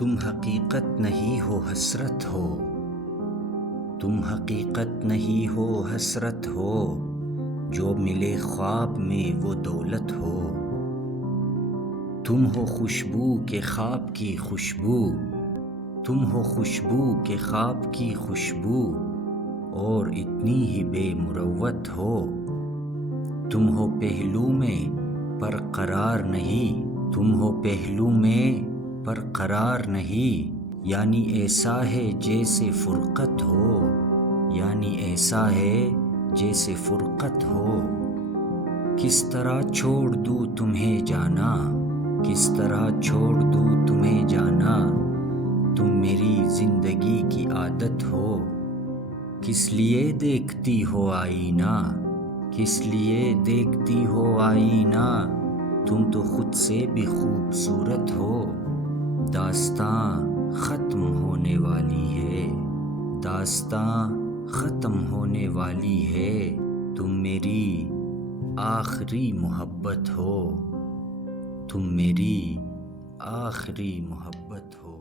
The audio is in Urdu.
تم حقیقت نہیں ہو حسرت ہو، تم حقیقت نہیں ہو حسرت ہو، جو ملے خواب میں وہ دولت ہو۔ تم ہو خوشبو کہ خواب کی خوشبو، تم ہو خوشبو کہ خواب کی خوشبو، اور اتنی ہی بے مروت ہو۔ تم ہو پہلو میں پر قرار نہیں، تم ہو پہلو میں پر قرار نہیں، یعنی ایسا ہے جیسے فرقت ہو، یعنی ایسا ہے جیسے فرقت ہو۔ کس طرح چھوڑ دوں تمہیں جانا، کس طرح چھوڑ دوں تمہیں جانا، تم میری زندگی کی عادت ہو۔ کس لیے دیکھتی ہو آئینہ، کس لیے دیکھتی ہو آئینہ، تم تو خود سے بھی خوبصورت ہو۔ داستاں ختم ہونے والی ہے، داستاں ختم ہونے والی ہے، تم میری آخری محبت ہو، تم میری آخری محبت ہو۔